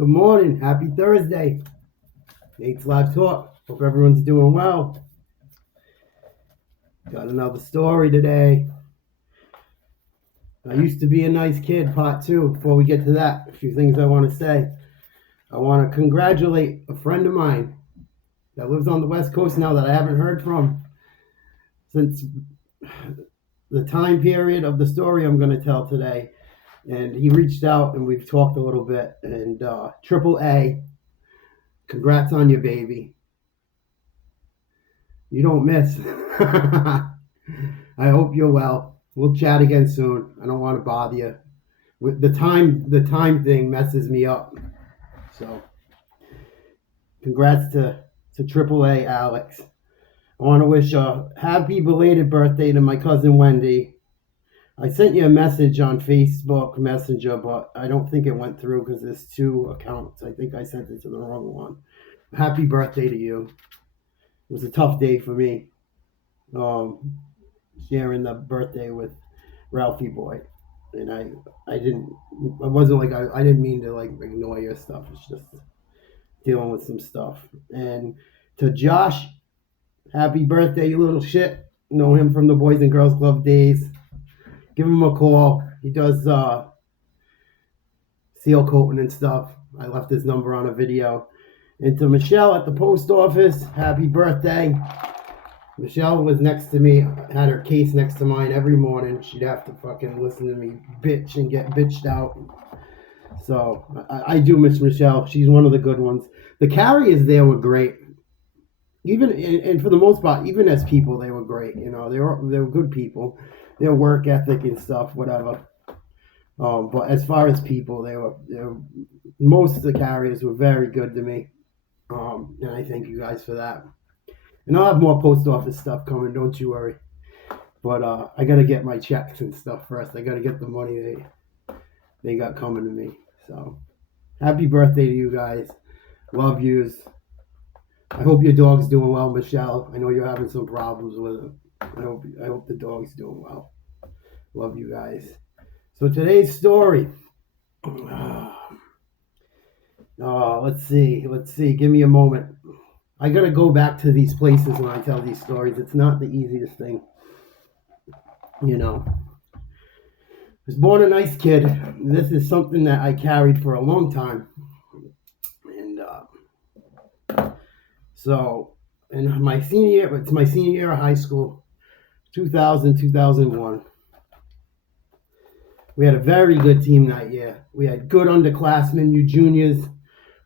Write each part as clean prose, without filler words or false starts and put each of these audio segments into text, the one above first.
Good morning. Happy Thursday. Nate's Live Talk. Hope everyone's doing well. Got another story today. I used to be a nice kid, part 2. Before we get to that, a few things I want to say. I want to congratulate a friend of mine that lives on the West Coast now that I haven't heard from since the time period of the story I'm going to tell today. And he reached out and we've talked a little bit. And AAA, congrats on your baby. You don't miss. I hope you're well. We'll chat again soon. I don't want to bother you. With the time thing messes me up. So, congrats to AAA Alex. I want to wish a happy belated birthday to my cousin Wendy. I sent you a message on Facebook Messenger, but I don't think it went through because there's 2 accounts. I think I sent it to the wrong one. Happy birthday to you. It was a tough day for me, sharing the birthday with Ralphie Boy, and I didn't mean to ignore your stuff. It's just dealing with some stuff. And to Josh, happy birthday, you little shit. Know him from the Boys and Girls Club days. Give him a call. He does seal coating and stuff. I left his number on a video. And to Michelle at the post office, happy birthday. Michelle was next to me, had her case next to mine every morning. She'd have to fucking listen to me bitch and get bitched out. So I do miss Michelle. She's one of the good ones. The carriers there were great. Even and for the most part, even as people, they were great. You know, they were good people. Their work ethic and stuff, whatever. But as far as people, they were most of the carriers were very good to me. And I thank you guys for that. And I'll have more post office stuff coming, don't you worry. But I got to get my checks and stuff first. I got to get the money they got coming to me. So, happy birthday to you guys. Love yous. I hope your dog's doing well, Michelle. I know you're having some problems with it. I hope the dog's doing well. Love you guys. So today's story. Let's see. Give me a moment. I got to go back to these places when I tell these stories. It's not the easiest thing. You know. I was born a nice kid. This is something that I carried for a long time. And so, in my senior year, it's my senior year of high school, 2001. We had a very good team that year. We had good underclassmen, you juniors,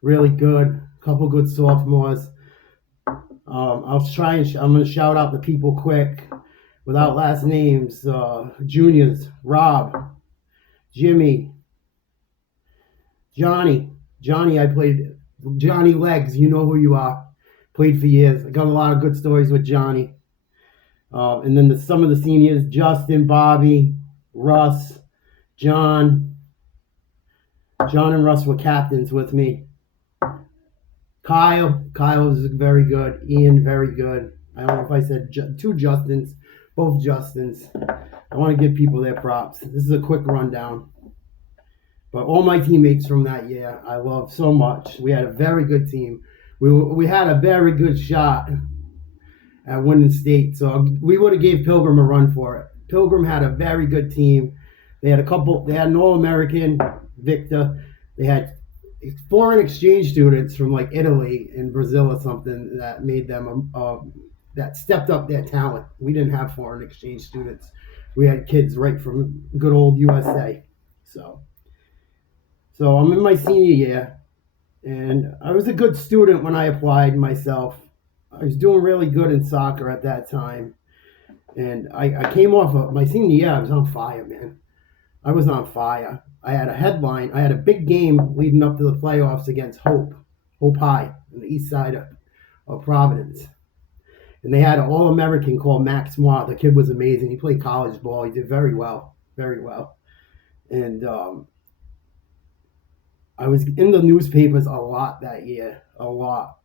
really good. A couple good sophomores. I'm going to shout out the people quick, without last names. Juniors, Rob, Jimmy, Johnny, I played, Johnny Legs, you know who you are. Played for years. I got a lot of good stories with Johnny. And then some of the seniors, Justin, Bobby, Russ, John and Russ were captains with me. Kyle was very good. Ian, very good. I don't know if I said 2 Justins, both Justins. I want to give people their props. This is a quick rundown. But all my teammates from that year, I love so much. We had a very good team. We had a very good shot at winning state. So we would have gave Pilgrim a run for it. Pilgrim had a very good team. They had an All-American, Victor. They had foreign exchange students from like Italy and Brazil or something that made them, that stepped up their talent. We didn't have foreign exchange students. We had kids right from good old USA. So I'm in my senior year, and I was a good student when I applied myself. I was doing really good in soccer at that time. And I came off of my senior year, I was on fire, man. I was on fire. I had a headline. I had a big game leading up to the playoffs against Hope High on the east side of Providence. And they had an All-American called Max Moore. The kid was amazing. He played college ball. He did very well, very well. And I was in the newspapers a lot that year, a lot.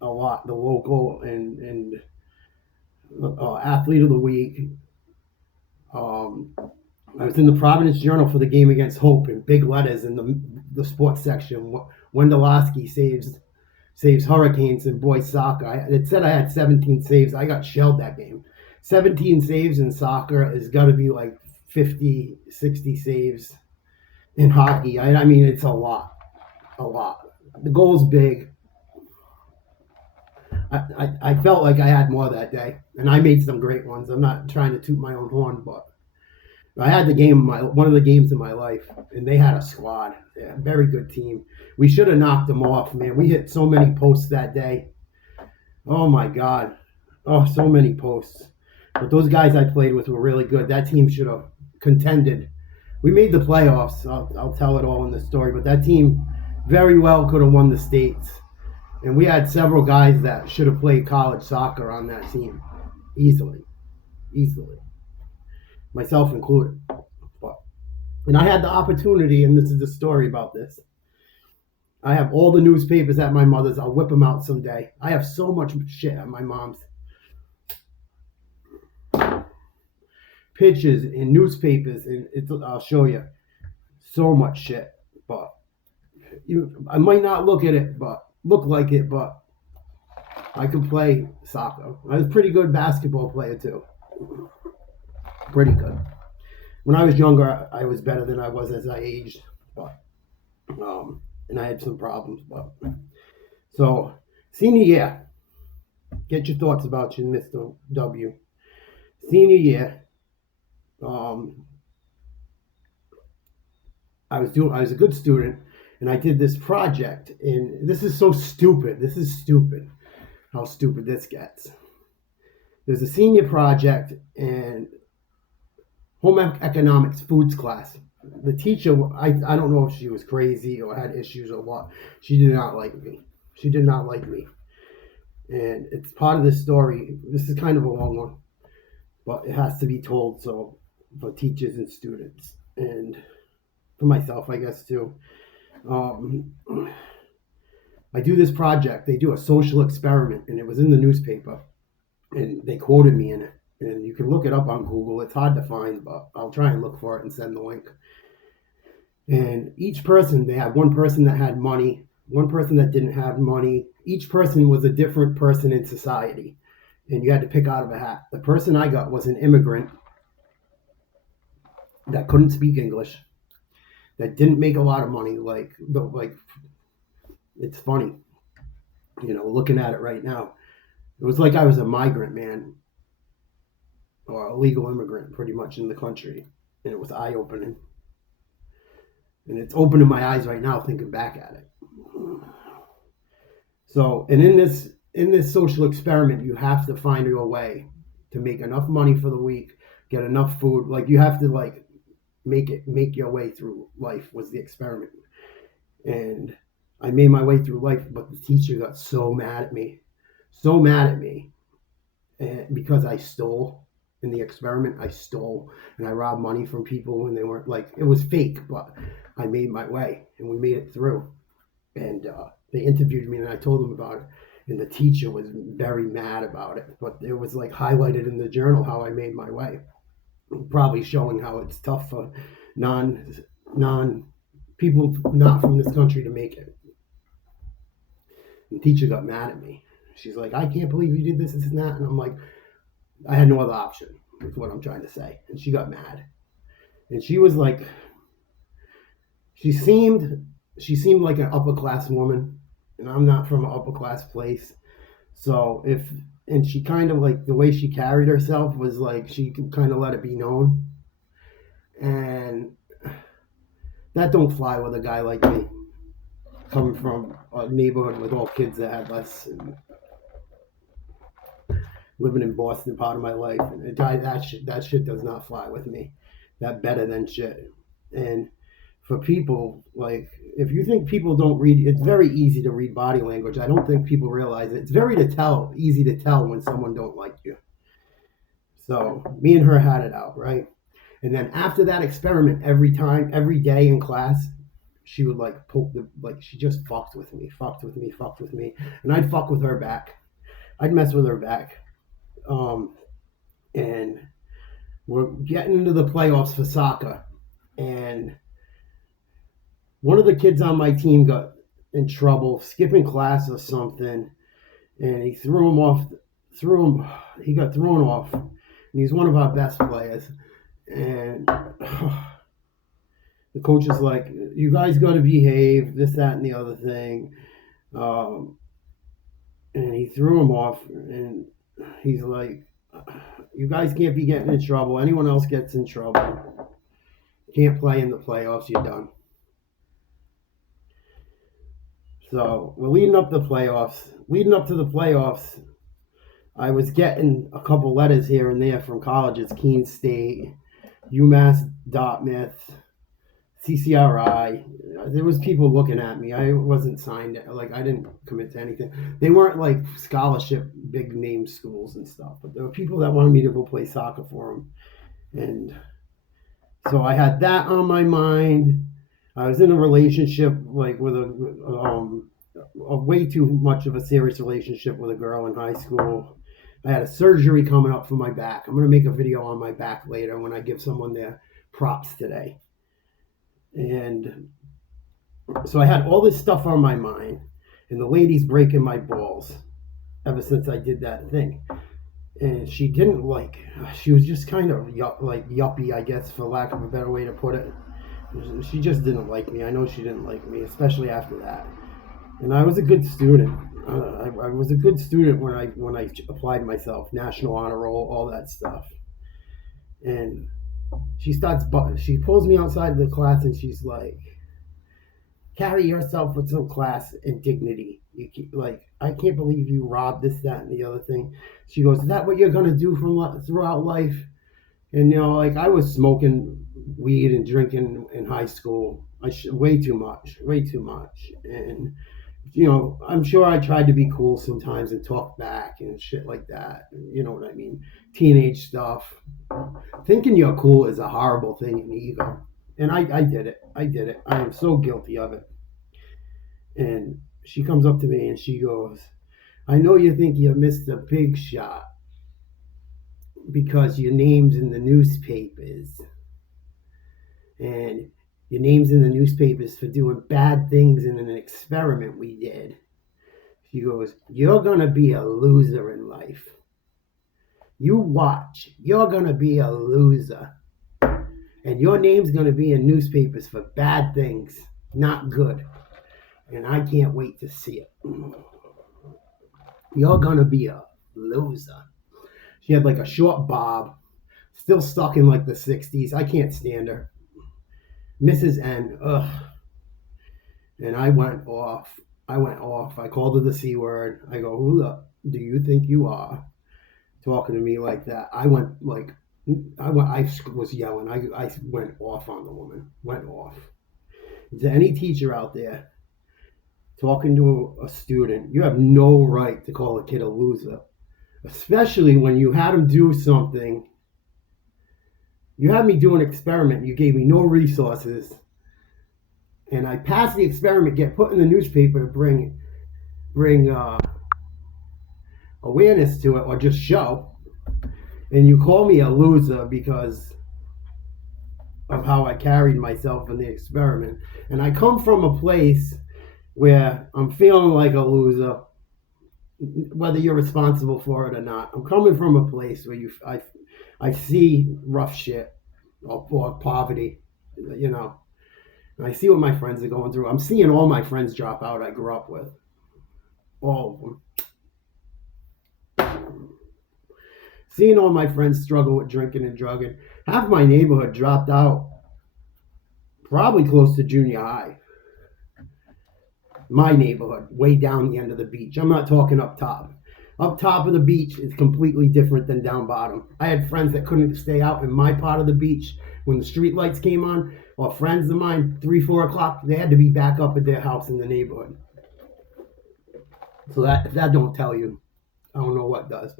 The local and athlete of the week. I was in the Providence Journal for the game against Hope in big letters in the sports section. Wendelowski saves Hurricanes in boys soccer. It said I had 17 saves. I got shelled that game. 17 saves in soccer has got to be like 50, 60 saves in hockey. I mean, it's a lot. The goal's big. I felt like I had more that day, and I made some great ones. I'm not trying to toot my own horn, but I had one of the games in my life, and they had a squad. Yeah, very good team. We should have knocked them off, man. We hit so many posts that day. Oh my God. Oh, so many posts. But those guys I played with were really good. That team should have contended. We made the playoffs. I'll tell it all in the story, but that team very well could have won the states. And we had several guys that should have played college soccer on that team. Easily. Myself included. And I had the opportunity, and this is the story about this. I have all the newspapers at my mother's. I'll whip them out someday. I have so much shit at my mom's. Pictures in newspapers, and I'll show you so much shit. But I might not look like it, but I could play soccer. I was a pretty good basketball player too. Pretty good. When I was younger, I was better than I was as I aged, but and I had some problems. But so senior year, get your thoughts about you, Mr. W. Senior year, I was a good student, and I did this project, and this is so stupid. This is stupid. How stupid this gets. There's a senior project and home economics foods class. The teacher, I don't know if she was crazy or had issues or what. She did not like me. And it's part of this story. This is kind of a long one, but it has to be told so for teachers and students and for myself, I guess, too. I do this project. They do a social experiment, and it was in the newspaper, and they quoted me in it. And you can look it up on Google. It's hard to find, but I'll try and look for it and send the link. And each person, they had one person that had money, one person that didn't have money. Each person was a different person in society, and you had to pick out of a hat. The person I got was an immigrant that couldn't speak English, that didn't make a lot of money. Like it's funny, looking at it right now. It was like I was a migrant, man, or a legal immigrant, pretty much, in the country, and it was eye-opening. And it's opening my eyes right now thinking back at it. So, and in this social experiment, you have to find your way to make enough money for the week, get enough food. Like, you have to make your way through life was the experiment. And I made my way through life, but the teacher got so mad at me, and because I stole. In the experiment, I stole and I robbed money from people when they weren't it was fake, but I made my way and we made it through. And they interviewed me and I told them about it. And the teacher was very mad about it, but it was highlighted in the journal how I made my way. Probably showing how it's tough for non people not from this country to make it. And the teacher got mad at me. She's like, I can't believe you did this and that. And I'm like, I had no other option, is what I'm trying to say. And she got mad. And she was she seemed like an upper class woman. And I'm not from an upper class place. So and she kind of the way she carried herself was she could kind of let it be known. And that don't fly with a guy like me, coming from a neighborhood with all kids that had less. Living in Boston part of my life, and that shit does not fly with me. That better than shit. And for people, if you think people don't read, it's very easy to read body language. I don't think people realize it. It's easy to tell when someone don't like you. So me and her had it out, right? And then after that experiment, every day in class, she would poke she just fucked with me, and I'd fuck with her back. I'd mess with her back. And we're getting into the playoffs for soccer, and one of the kids on my team in trouble, skipping class or something, and he threw him off. He got thrown off, and he's one of our best players. And the coach is like, "You guys got to behave, this, that, and the other thing." Um, and he threw him off, and he's like, "You guys can't be getting in trouble. Anyone else gets in trouble. Can't play in the playoffs. You're done." So we're leading up to the playoffs. Leading up to the playoffs, I was getting a couple letters here and there from colleges: Keene State, UMass, Dartmouth, CCRI. There was people looking at me. I wasn't signed. Like, I didn't commit to anything. They weren't like scholarship, big name schools and stuff. But there were people that wanted me to go play soccer for them. And so I had that on my mind. I was in a relationship like with a way too much of a serious relationship with a girl in high school. I had a surgery coming up for my back. I'm going to make a video on my back later when I give someone their props today. And so I had all this stuff on my mind, and the lady's breaking my balls ever since I did that thing. And she didn't she was just kind of yuppie, I guess, for lack of a better way to put it. She just didn't like me. I know she didn't like me, especially after that. And I was a good student. I was a good student when I applied myself, national honor roll, all that stuff. And she pulls me outside of the class and she's like, "Carry yourself with some class and dignity. I can't believe you robbed this, that, and the other thing." She goes, "Is that what you're gonna do throughout life?" And I was smoking weed and drinking in high school. Way too much. And I'm sure I tried to be cool sometimes and talk back and shit like that. You know what I mean? Teenage stuff. Thinking you're cool is a horrible thing in ego. And I did it. I am so guilty of it. And she comes up to me and she goes, "I know you think you're Mr. Big Shot because your name's in the newspapers. And your name's in the newspapers for doing bad things in an experiment we did." She goes, "You're going to be a loser in life. You watch. You're going to be a loser. And your name's going to be in newspapers for bad things, not good. And I can't wait to see it. You're going to be a loser." She had like a short bob, still stuck in like the 60s. I can't stand her. Mrs. N. Ugh. And I went off. I called her the C word. I go, "Who the do you think you are talking to me like that?" I was yelling. I went off on the woman. Went off. To any teacher out there talking to a student, you have no right to call a kid a loser, especially when you had him do something. You had me do an experiment. You gave me no resources. And I passed the experiment, get put in the newspaper to bring awareness to it or just show. And you call me a loser because of how I carried myself in the experiment. And I come from a place where I'm feeling like a loser, whether you're responsible for it or not. I'm coming from a place where I see rough shit or poverty, And I see what my friends are going through. I'm seeing all my friends drop out I grew up with. All of them. Seeing all my friends struggle with drinking and drugging. Half my neighborhood dropped out probably close to junior high. My neighborhood, way down the end of the beach. I'm not talking up top. Up top of the beach is completely different than down bottom. I had friends that couldn't stay out in my part of the beach when the street lights came on, or friends of mine, 3, 4 o'clock, they had to be back up at their house in the neighborhood. So that don't tell you, I don't know what does.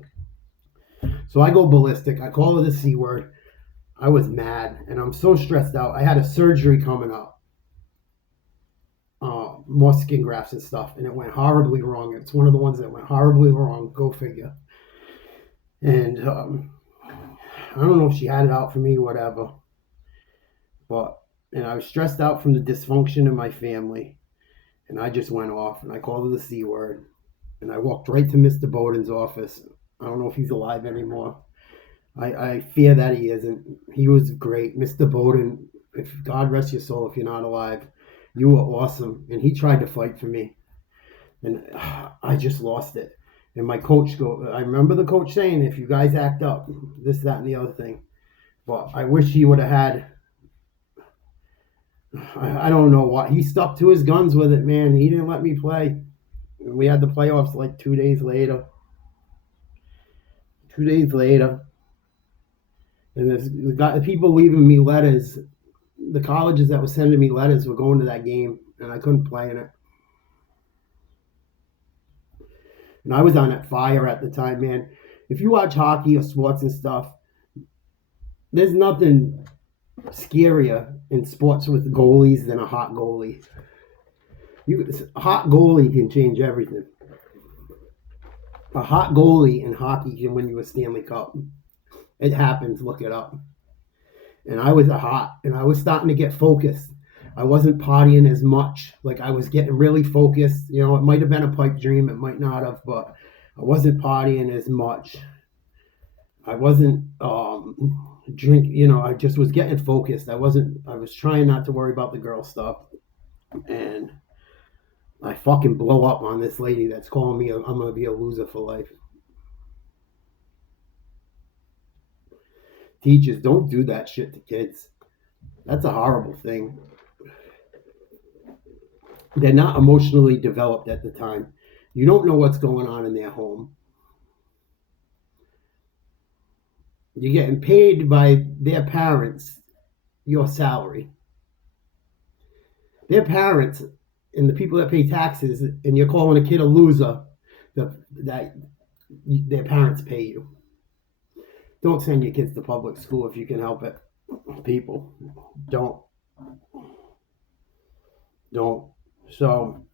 So I go ballistic. I call her the C word. I was mad, and I'm so stressed out. I had a surgery coming up. More skin grafts and stuff, and it went horribly wrong. It's one of the ones that went horribly wrong. Go figure. And I don't know if she had it out for me, whatever. And I was stressed out from the dysfunction in my family. And I just went off and I called her the C word. And I walked right to Mr. Bowden's office. I don't know if he's alive anymore. I fear that he isn't. He was great. Mr. Bowden, if God rest your soul if you're not alive, you were awesome. And he tried to fight for me. And I just lost it. And my coach I remember the coach saying, if you guys act up, this, that, and the other thing. But I wish he would have had, I don't know what. He stuck to his guns with it, man. He didn't let me play. And we had the playoffs like 2 days later. 2 days later. And the people leaving me letters, the colleges that were sending me letters were going to that game, and I couldn't play in it. And I was on that fire at the time, man. If you watch hockey or sports and stuff, there's nothing scarier in sports with goalies than a hot goalie. A hot goalie can change everything. A hot goalie in hockey can win you a Stanley Cup. It happens. Look it up. And I was and I was starting to get focused. I wasn't partying as much. Like, I was getting really focused. You know, it might have been a pipe dream. It might not have, but I wasn't partying as much. I wasn't I just was getting focused. I was trying not to worry about the girl stuff. And I fucking blow up on this lady that's calling me I'm going to be a loser for life. Teachers, don't do that shit to kids. That's a horrible thing. They're not emotionally developed at the time. You don't know what's going on in their home. You're getting paid by their parents your salary. Their parents and the people that pay taxes, and you're calling a kid a loser, that their parents pay you. Don't send your kids to public school if you can help it. People, don't. So,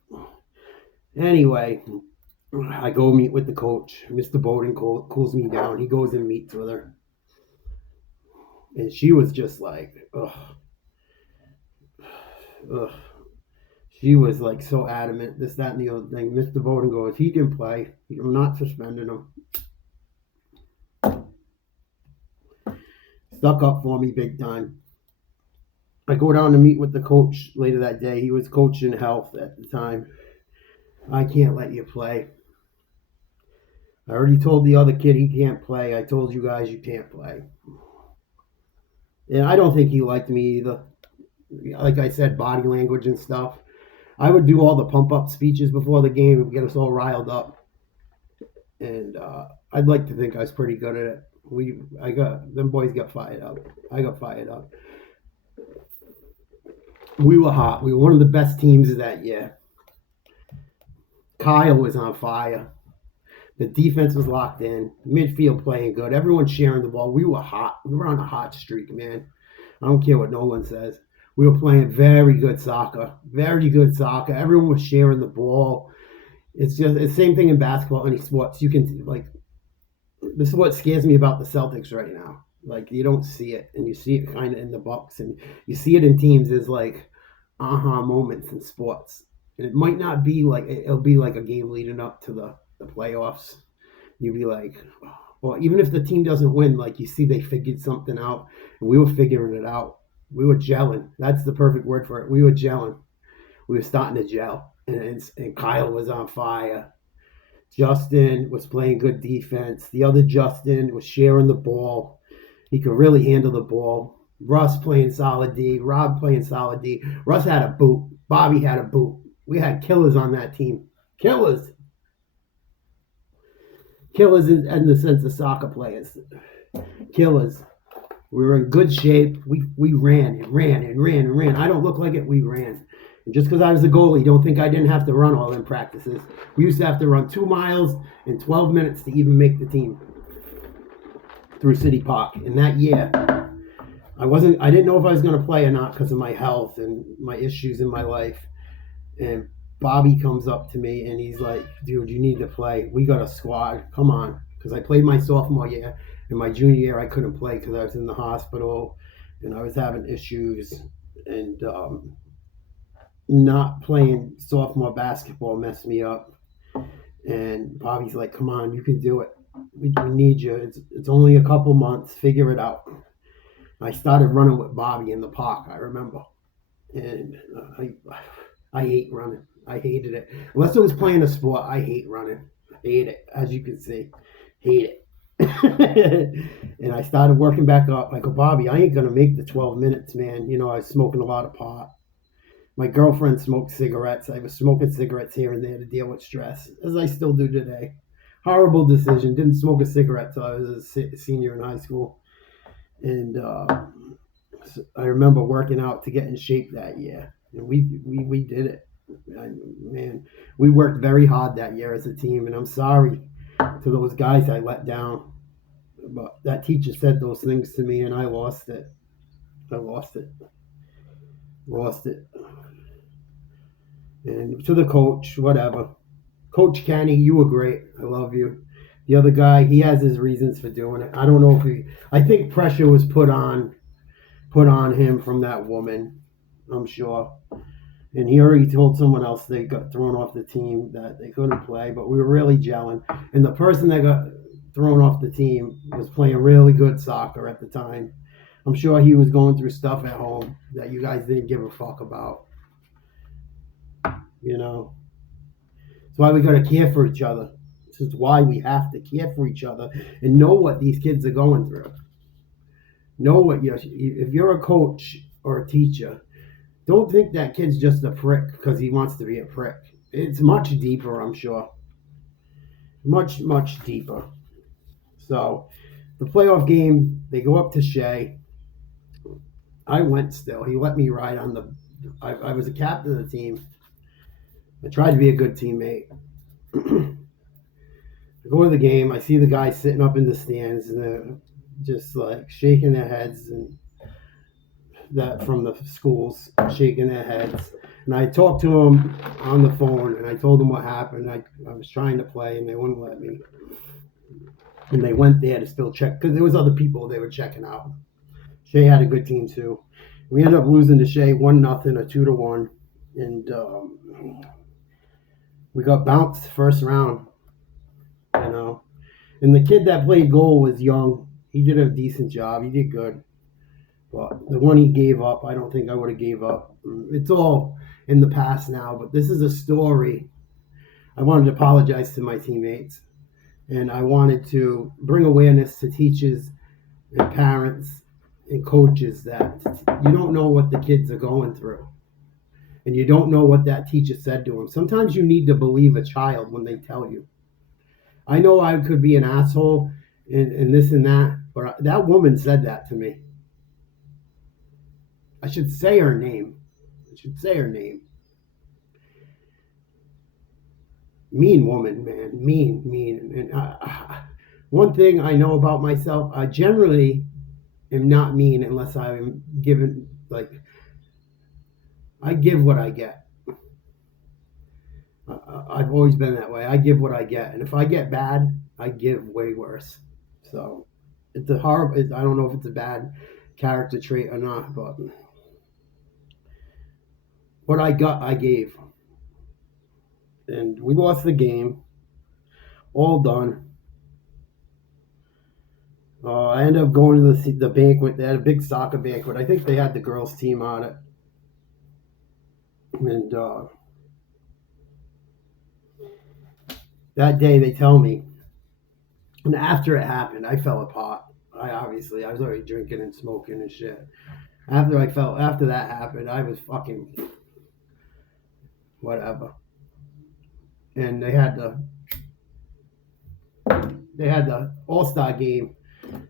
anyway, I go meet with the coach. Mr. Bowden cools me down. He goes and meets with her. And she was just like, ugh. She was like so adamant, this, that, and the other thing. Mr. Bowden goes, he can play. I'm not suspending him. Stuck up for me big time. I go down to meet with the coach later that day. He was coaching health at the time. I can't let you play. I already told the other kid he can't play. I told you guys you can't play. And I don't think he liked me either. Like I said, body language and stuff. I would do all the pump-up speeches before the game and get us all riled up. And I'd like to think I was pretty good at it. Them boys got fired up. I got fired up. We were hot. We were one of the best teams of that year. Kyle was on fire. The defense was locked in. Midfield playing good. Everyone sharing the ball. We were hot. We were on a hot streak, man. I don't care what no one says. We were playing very good soccer. Very good soccer. Everyone was sharing the ball. It's just the same thing in basketball, any sports. You can, like, this is what scares me about the Celtics right now. Like, you don't see it, and you see it kind of in the Bucks, and you see it in teams. There's like aha moments in sports, and it might not be like, it'll be like a game leading up to the playoffs. You'd be like, well, even if the team doesn't win, like, you see they figured something out, and we were figuring it out. We were gelling. That's the perfect word for it. We were gelling. We were starting to gel, and Kyle was on fire. Justin was playing good defense. The other Justin was sharing the ball. He could really handle the ball. Russ playing solid D. Rob playing solid D. Russ had a boot. Bobby had a boot. We had killers on that team. Killers. Killers in the sense of soccer players. Killers. We were in good shape. We ran and ran and ran and ran. I don't look like it. We ran. And just because I was a goalie, don't think I didn't have to run all in practices. We used to have to run 2 miles in 12 minutes to even make the team through City Park. And that year, I didn't know if I was going to play or not because of my health and my issues in my life. And Bobby comes up to me and he's like, dude, you need to play. We got a squad. Come on. Because I played my sophomore year. In my junior year, I couldn't play because I was in the hospital and I was having issues. And not playing sophomore basketball messed me up. And Bobby's like, come on, you can do it. We need you. It's only a couple months. Figure it out. I started running with Bobby in the park, I remember. And I hate running. I hated it. Unless it was playing a sport, I hate running. I hate it, as you can see. Hate it. And I started working back up. I go, Bobby, I ain't going to make the 12 minutes, man. You know, I was smoking a lot of pot. My girlfriend smoked cigarettes. I was smoking cigarettes here and there to deal with stress, as I still do today. Horrible decision. Didn't smoke a cigarette till I was a senior in high school. And I remember working out to get in shape that year. And we did it. Man, we worked very hard that year as a team. And I'm sorry to those guys I let down. But that teacher said those things to me, and I lost it. I lost it. Lost it. And to the coach, whatever. Coach Kenny, you were great. I love you. The other guy, he has his reasons for doing it. I don't know if I think pressure was put on him from that woman, I'm sure. And he already told someone else they got thrown off the team that they couldn't play, but we were really gelling. And the person that got thrown off the team was playing really good soccer at the time. I'm sure he was going through stuff at home that you guys didn't give a fuck about. You know? That's why we got to care for each other. This is why we have to care for each other and know what these kids are going through. Know what if you're a coach or a teacher, don't think that kid's just a prick because he wants to be a prick. It's much deeper, I'm sure. Much, much deeper. So, the playoff game, they go up to Shea. I went still. He let me ride on the... I was a captain of the team. I tried to be a good teammate. I go to the game. I see the guys sitting up in the stands and they're just like shaking their heads, and that from the schools shaking their heads. And I talked to them on the phone and I told them what happened. I was trying to play and they wouldn't let me. And they went there to still check because there was other people they were checking out. Shea had a good team too. We ended up losing to Shea 1-0 or 2-1, and we got bounced first round. You know, and the kid that played goal was young. He did a decent job. He did good. But the one he gave up, I don't think I would have gave up. It's all in the past now, but this is a story. I wanted to apologize to my teammates, and I wanted to bring awareness to teachers and parents and coaches that you don't know what the kids are going through, and you don't know what that teacher said to them. Sometimes you need to believe a child when they tell you. I know I could be an asshole and this and that, but that woman said that to me. I should say her name. Mean woman, man. Mean. And one thing I know about myself, I generally am not mean unless I'm given, like, I give what I get. I've always been that way. I give what I get. And if I get bad, I give way worse. So it's a horrible, I don't know if it's a bad character trait or not, but what I got, I gave. And we lost the game. All done. I ended up going to the banquet. They had a big soccer banquet. I think they had the girls' team on it. And that day they tell me, and after it happened, I fell apart. I was already drinking and smoking and shit. After that happened, I was fucking whatever. And they had the All-Star game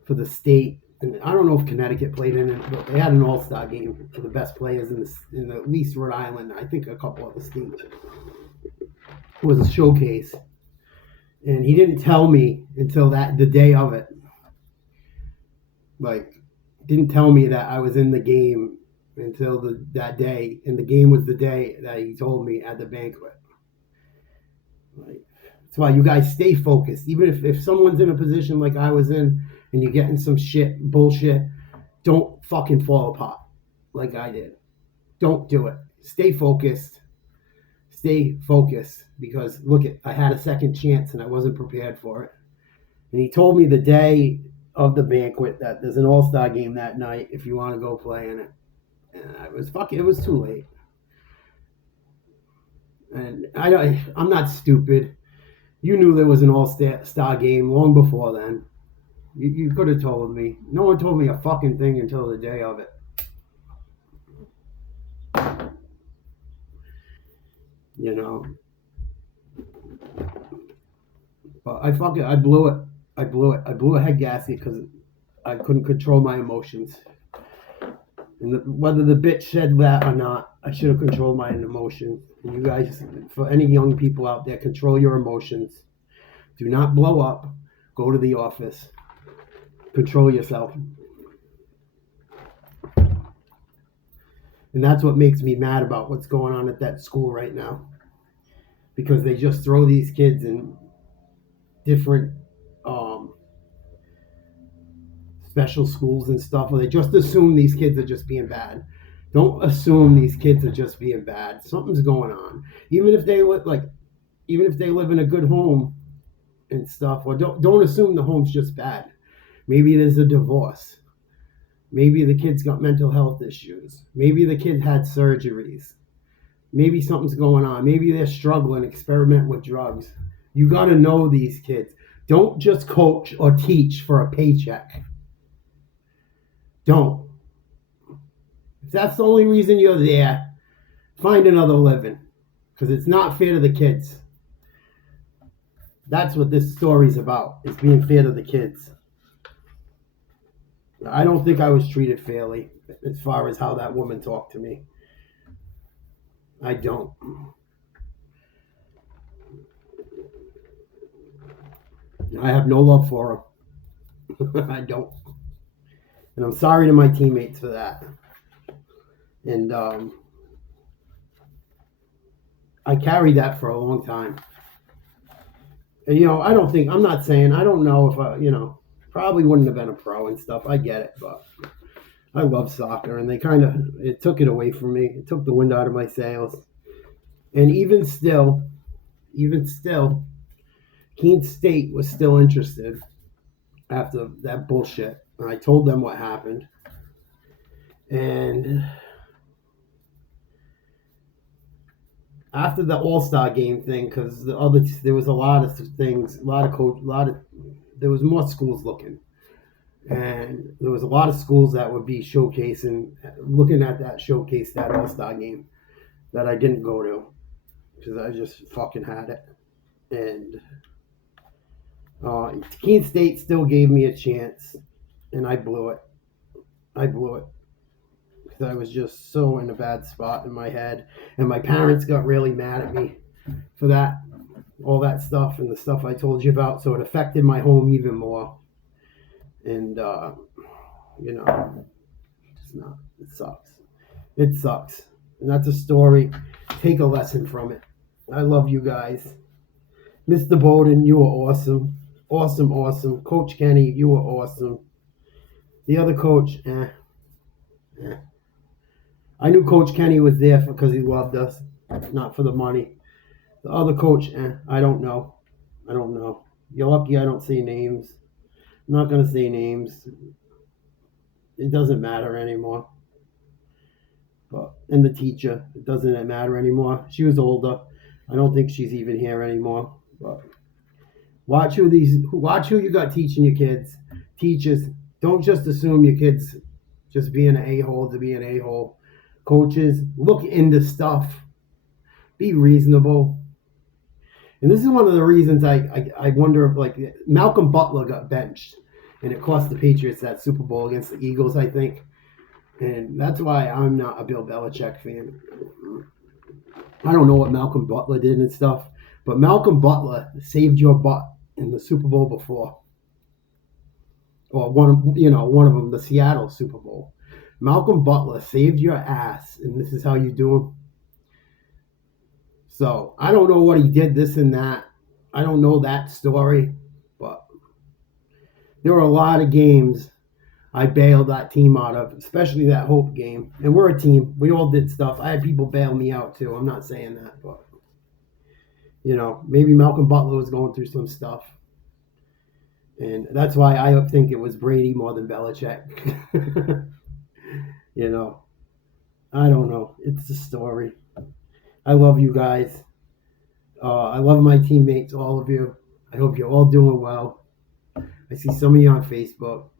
for the state, and I don't know if Connecticut played in it, but they had an All-Star game for the best players in at least Rhode Island. I think a couple other states. It was a showcase, and he didn't tell me until the day of it. Like, didn't tell me that I was in the game until that day, and the game was the day that he told me at the banquet. Like, that's why you guys stay focused. Even if someone's in a position like I was in and you're getting some bullshit, don't fucking fall apart like I did. Don't do it. stay focused. Stay focused, because look, I had a second chance and I wasn't prepared for it. And he told me the day of the banquet that there's an all-star game that night if you want to go play in it. And it was too late. And I'm not stupid. You knew there was an all-star game long before then. You could have told me. No one told me a fucking thing until the day of it. You know. But I blew it. I blew a head gasket because I couldn't control my emotions. And whether the bitch said that or not, I should have controlled my emotions. And you guys, for any young people out there, control your emotions. Do not blow up. Go to the office. Control yourself. And that's what makes me mad about what's going on at that school right now. Because they just throw these kids in different special schools and stuff, or they just assume these kids are just being bad. Don't assume these kids are just being bad. Something's going on. Even if they live in a good home and stuff, or don't assume the home's just bad. Maybe there's a divorce. Maybe the kid's got mental health issues. Maybe the kid had surgeries. Maybe something's going on. Maybe they're struggling, experiment with drugs. You got to know these kids. Don't just coach or teach for a paycheck. Don't. If that's the only reason you're there, find another living. Because it's not fair to the kids. That's what this story's about. It's being fair to the kids. I don't think I was treated fairly as far as how that woman talked to me. I don't. I have no love for her. I don't. And I'm sorry to my teammates for that. And I carried that for a long time. And, I don't know if I, probably wouldn't have been a pro and stuff. I get it, but I love soccer, and it took it away from me. It took the wind out of my sails. And even still, Keene State was still interested after that bullshit. And I told them what happened. And after the All-Star game thing, because there was a lot of things, there was more schools looking. And there was a lot of schools that would be looking at that showcase, that All-Star game, that I didn't go to because I just fucking had it. And Keene State still gave me a chance, and I blew it. Because I was just so in a bad spot in my head. And my parents got really mad at me for that, all that stuff and the stuff I told you about. So it affected my home even more. And, it sucks. It sucks. And that's a story. Take a lesson from it. I love you guys. Mr. Bowden, you were awesome. Awesome, awesome. Coach Kenny, you were awesome. The other coach, I knew Coach Kenny was there because he loved us, not for the money. The other coach, I don't know. You're lucky I don't say names. I'm not going to say names. It doesn't matter anymore. And the teacher, it doesn't matter anymore. She was older. I don't think she's even here anymore. But watch who you got teaching your kids. Teachers, don't just assume your kids just being an a-hole to be an a-hole. Coaches, look into stuff. Be reasonable. And this is one of the reasons I wonder if, Malcolm Butler got benched, and it cost the Patriots that Super Bowl against the Eagles, I think. And that's why I'm not a Bill Belichick fan. I don't know what Malcolm Butler did and stuff, but Malcolm Butler saved your butt in the Super Bowl before. Or one of them, the Seattle Super Bowl. Malcolm Butler saved your ass, and this is how you do him. So I don't know what he did, this and that. I don't know that story, but there were a lot of games I bailed that team out of, especially that Hope game. And we're a team. We all did stuff. I had people bail me out too. I'm not saying that, but maybe Malcolm Butler was going through some stuff. And that's why I think it was Brady more than Belichick. I don't know. It's a story. I love you guys. I love my teammates, all of you. I hope you're all doing well. I see some of you on Facebook.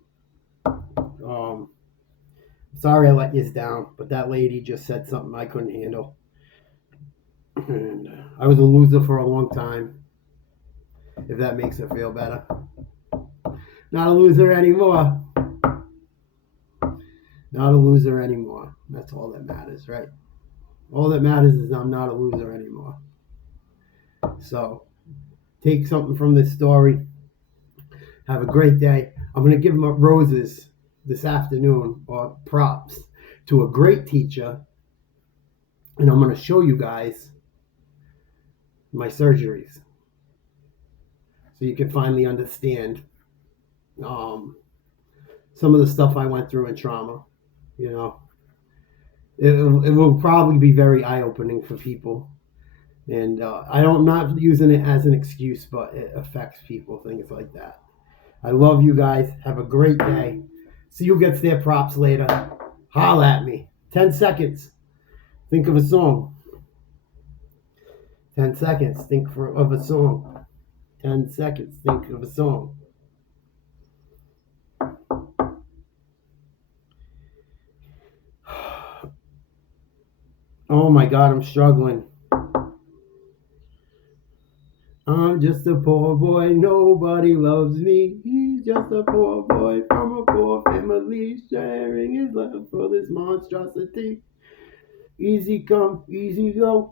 Sorry I let you down, but that lady just said something I couldn't handle. And I was a loser for a long time, if that makes her feel better. Not a loser anymore. Not a loser anymore. That's all that matters, right? All that matters is I'm not a loser anymore. So, take something from this story. Have a great day. I'm going to give roses this afternoon, or props, to a great teacher. And I'm going to show you guys my surgeries, so you can finally understand some of the stuff I went through in trauma. It will probably be very eye-opening for people. And I'm not using it as an excuse, but it affects people, things like that. I love you guys. Have a great day. See who gets their props later. Holla at me. 10 seconds. Think of a song. 10 seconds. Think of a song. 10 seconds. Think of a song. Oh my God, I'm struggling. I'm just a poor boy, nobody loves me. He's just a poor boy from a poor family, sharing his love for this monstrosity. Easy come, easy go.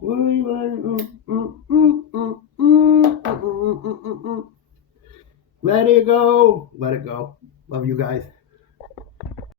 Let it go. Let it go. Love you guys.